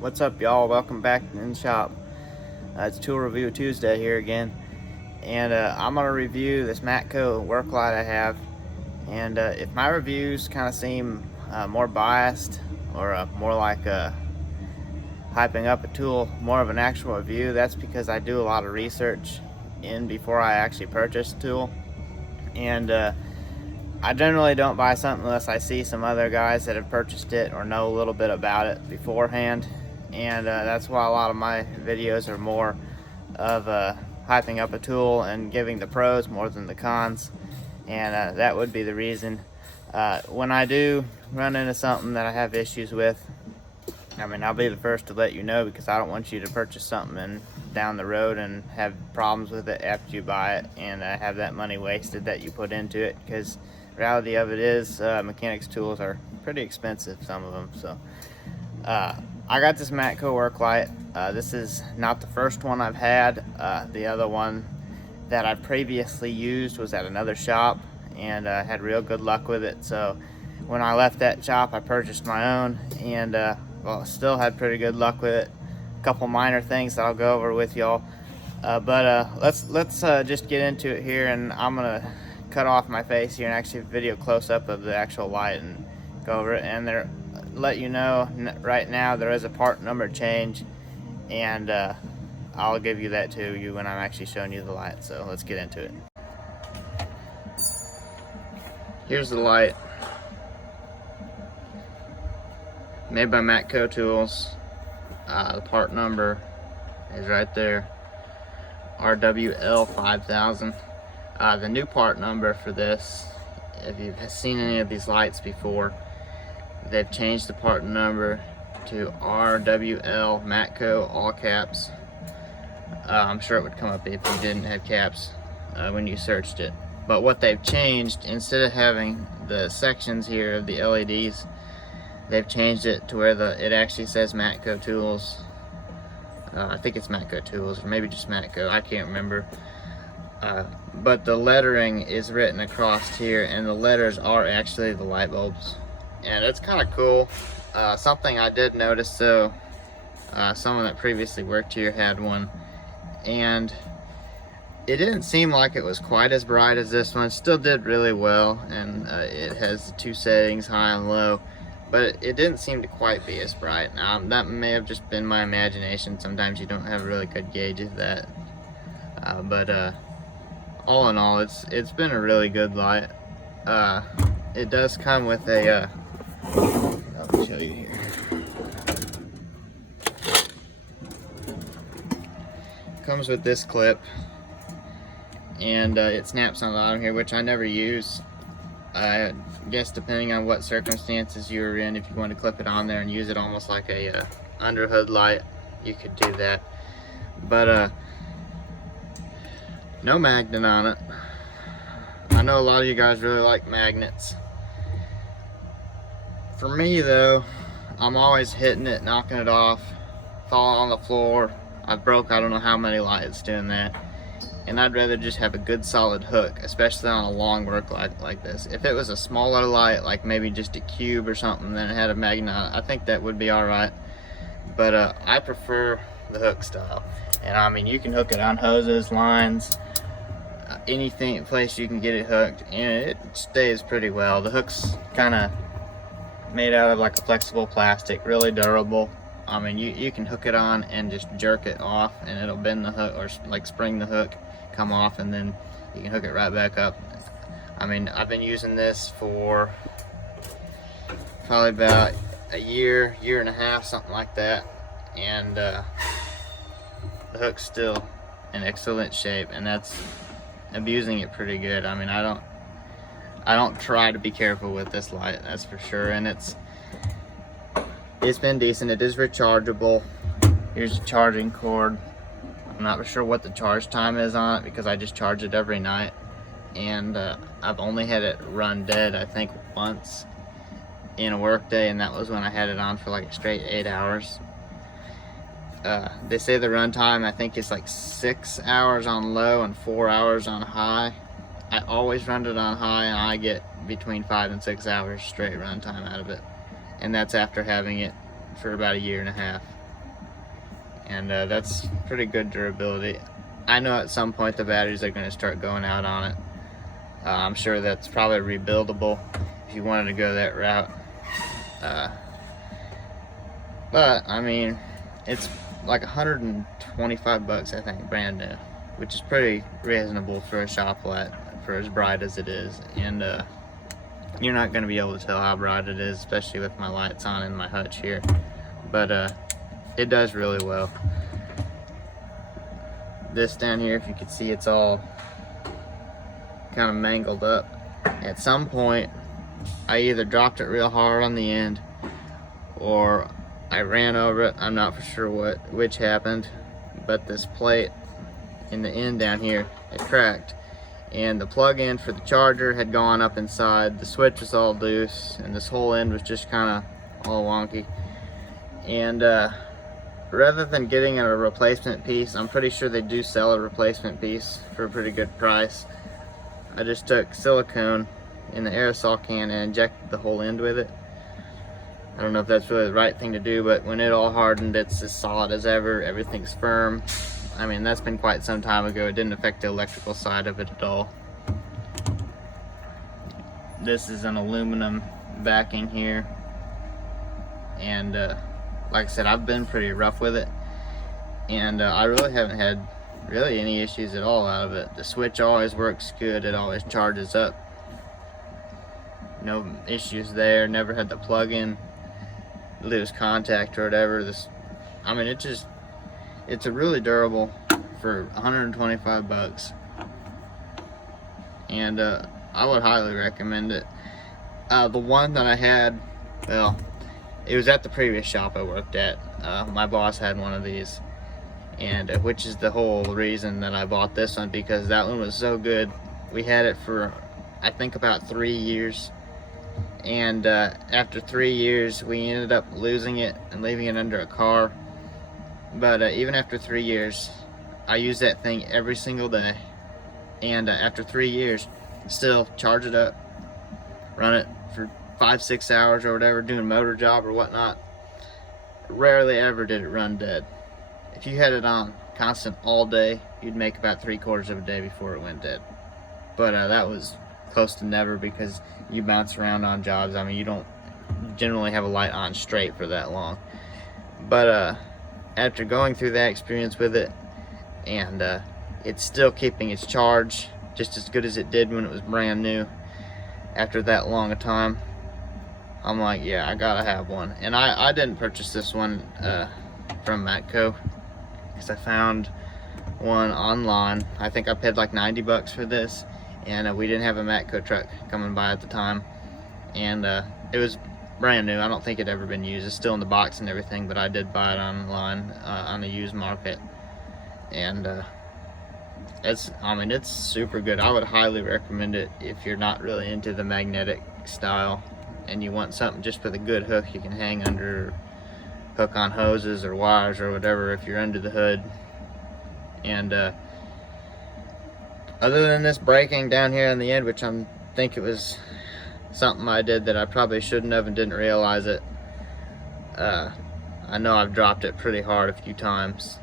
What's up, y'all? Welcome back in the shop. It's Tool Review Tuesday here again, and I'm gonna review this Matco work light I have. And if my reviews kind of seem more biased or more like hyping up a tool, more of an actual review, that's because I do a lot of research in before I actually purchase the tool. And I generally don't buy something unless I see some other guys that have purchased it or know a little bit about it beforehand. And that's why a lot of my videos are more of hyping up a tool and giving the pros more than the cons. And that would be the reason. When I do run into something that I have issues with, I mean, I'll be the first to let you know, because I don't want you to purchase something and down the road and have problems with it after you buy it and have that money wasted that you put into it. Because the reality of it is mechanics tools are pretty expensive, some of them. So I got this Matco work light. This is not the first one I've had. The other one that I previously used was at another shop, and I had real good luck with it. So when I left that shop, I purchased my own, and well, still had pretty good luck with it. A couple minor things that I'll go over with y'all. But let's just get into it here, and I'm gonna cut off my face here and actually video close up of the actual light and go over it. And let you know right now there is a part number change, and I'll give you that to you when I'm actually showing you the light. So let's get into it. Here's the light, made by Matco Tools. The part number is right there, RWL5000. The new part number for this, if you've seen any of these lights before, they've changed the part number to RWLMATCO, all caps. I'm sure it would come up if you didn't have caps when you searched it. But what they've changed, instead of having the sections here of the LEDs, they've changed it to where it actually says Matco Tools. I think it's Matco Tools, or maybe just Matco, I can't remember. But the lettering is written across here, and the letters are actually the light bulbs. And it's kind of cool. Something I did notice though, someone that previously worked here had one, and it didn't seem like it was quite as bright as this one. It still did really well, and it has two settings, high and low, but it didn't seem to quite be as bright. Now, that may have just been my imagination. Sometimes you don't have a really good gauge of that. But all in all, it's been a really good light. It does come with a I'll show you here. Comes with this clip, and it snaps on the bottom here, which I never use. I guess depending on what circumstances you were in, if you want to clip it on there and use it almost like a under hood light, you could do that. But no magnet on it. I know a lot of you guys really like magnets. For me though, I'm always hitting it, knocking it off, falling on the floor. I broke I don't know how many lights doing that. And I'd rather just have a good solid hook, especially on a long work light like this. If it was a smaller light, like maybe just a cube or something, then it had a magnet on it, I think that would be alright. But I prefer the hook style. And I mean, you can hook it on hoses, lines, anything, place you can get it hooked, and it stays pretty well. The hook's kind of made out of like a flexible plastic, really durable. I mean, you can hook it on and just jerk it off, and it'll bend the hook, or like spring the hook, come off, and then you can hook it right back up. I mean, I've been using this for probably about a year and a half, something like that, and the hook's still in excellent shape, and I'm using it pretty good. I mean, I don't try to be careful with this light, that's for sure. And it's been decent. It is rechargeable. Here's a charging cord. I'm not sure what the charge time is on it, because I just charge it every night, and I've only had it run dead I think once in a work day, and that was when I had it on for like a straight 8 hours. They say the run time, I think, is like 6 hours on low and 4 hours on high. I always run it on high, and I get between 5 and 6 hours straight run time out of it. And that's after having it for about a year and a half. and that's pretty good durability. I know at some point the batteries are going to start going out on it. I'm sure that's probably rebuildable if you wanted to go that route. But I mean, it's like 125 bucks, I think, brand new, which is pretty reasonable for a shop light, for as bright as it is. And you're not going to be able to tell how bright it is, especially with my lights on in my hutch here. But it does really well. This down here, if you can see, it's all kind of mangled up. At some point, I either dropped it real hard on the end or I ran over it. I'm not for sure which happened, but this plate in the end down here had cracked, and the plug-in for the charger had gone up inside. The switch was all loose, and this whole end was just kind of all wonky. And rather than getting a replacement piece, I'm pretty sure they do sell a replacement piece for a pretty good price. I just took silicone in the aerosol can and injected the whole end with it. I don't know if that's really the right thing to do, but when it all hardened, it's as solid as ever. Everything's firm. I mean, that's been quite some time ago. It didn't affect the electrical side of it at all. This is an aluminum backing here, and like I said, I've been pretty rough with it, and I really haven't had any issues at all out of it. The switch always works good. It always charges up. No issues there. Never had the plug-in lose contact or whatever. I mean, it's a really durable for 125 bucks, and I would highly recommend it. The one that I had, well, it was at the previous shop I worked at. My boss had one of these, and which is the whole reason that I bought this one, because that one was so good. We had it for, I think, about 3 years, and after 3 years we ended up losing it and leaving it under a car. But even after 3 years, I use that thing every single day, and after 3 years, still charge it up, run it for 5-6 hours or whatever, doing a motor job or whatnot. Rarely ever did it run dead. If you had it on constant all day, you'd make about 3/4 of a day before it went dead. But that was close to never, because you bounce around on jobs. I mean, you don't generally have a light on straight for that long. But after going through that experience with it, and it's still keeping its charge just as good as it did when it was brand new, after that long a time, I'm like, yeah, I gotta have one. And I didn't purchase this one from Matco, because I found one online. I think I paid like 90 bucks for this, and we didn't have a Matco truck coming by at the time, and it was brand new. I don't think it ever been used. It's still in the box and everything, but I did buy it online on the used market, and it's super good. I would highly recommend it if you're not really into the magnetic style and you want something just with a good hook you can hang under, hook on hoses or wires or whatever if you're under the hood. And other than this breaking down here in the end, which I think it was something I did that I probably shouldn't have and didn't realize it, I know I've dropped it pretty hard a few times.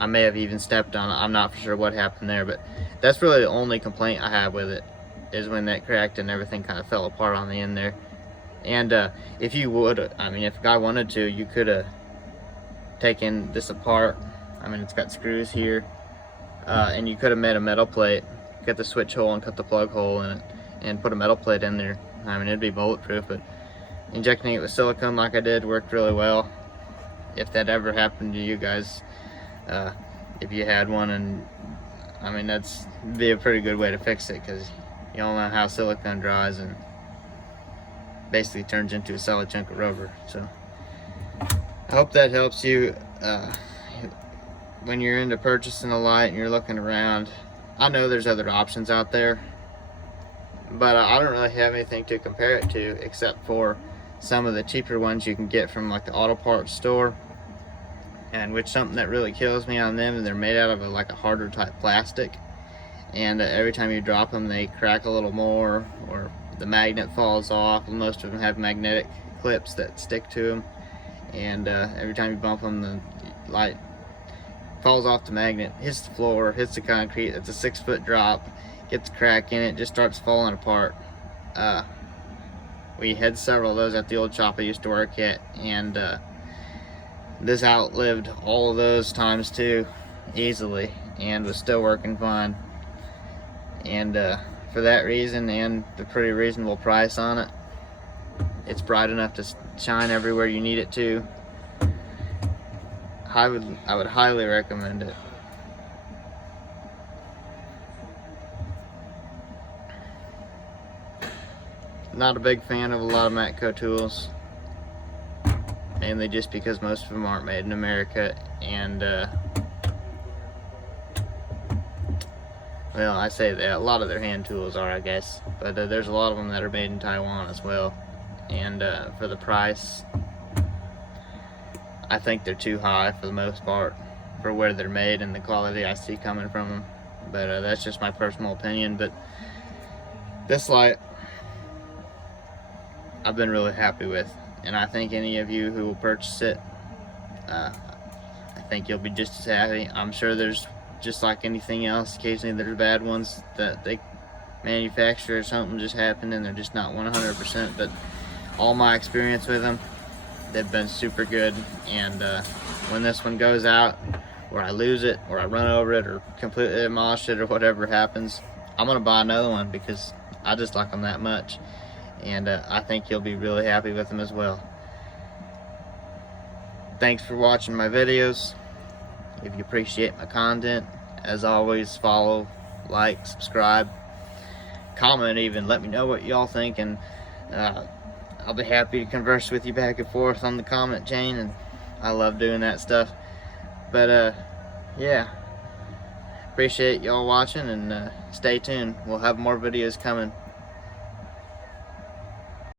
I may have even stepped on it. I'm not for sure what happened there, but that's really the only complaint I have with it, is when that cracked and everything kind of fell apart on the end there. And if you would, I mean, if a guy wanted to, you could have taken this apart. I mean, it's got screws here, and you could have made a metal plate, cut the switch hole and cut the plug hole in it, and put a metal plate in there. I mean, it'd be bulletproof, but injecting it with silicone like I did worked really well. If that ever happened to you guys, if you had one, and I mean, that's be a pretty good way to fix it, because you all know how silicone dries and basically turns into a solid chunk of rubber. So I hope that helps you when you're into purchasing a light and you're looking around. I know there's other options out there, but I don't really have anything to compare it to except for some of the cheaper ones you can get from like the auto parts store, and which something that really kills me on them is they're made out of like a harder type plastic, and every time you drop them they crack a little more, or the magnet falls off. Most of them have magnetic clips that stick to them, and every time you bump them the light falls off the magnet, hits the floor, hits the concrete. It's a 6-foot drop, gets a crack in it, just starts falling apart. We had several of those at the old shop I used to work at, and this outlived all of those times too, easily, and was still working fine. And for that reason, and the pretty reasonable price on it, it's bright enough to shine everywhere you need it to. I would highly recommend it. Not a big fan of a lot of Matco tools, mainly just because most of them aren't made in America, and well, I say that a lot of their hand tools are, I guess, but there's a lot of them that are made in Taiwan as well, and for the price, I think they're too high for the most part for where they're made and the quality I see coming from them. But that's just my personal opinion. But this light I've been really happy with, and I think any of you who will purchase it, I think you'll be just as happy. I'm sure there's, just like anything else, occasionally there's bad ones that they manufacture or something just happened and they're just not 100%, but all my experience with them, they've been super good. And when this one goes out, or I lose it, or I run over it, or completely demolish it, or whatever happens, I'm gonna buy another one because I just like them that much. And I think you'll be really happy with them as well. Thanks for watching my videos. If you appreciate my content, as always, follow, like, subscribe, comment even. Let me know what y'all think, and I'll be happy to converse with you back and forth on the comment chain, and I love doing that stuff. But yeah, appreciate y'all watching, and stay tuned. We'll have more videos coming.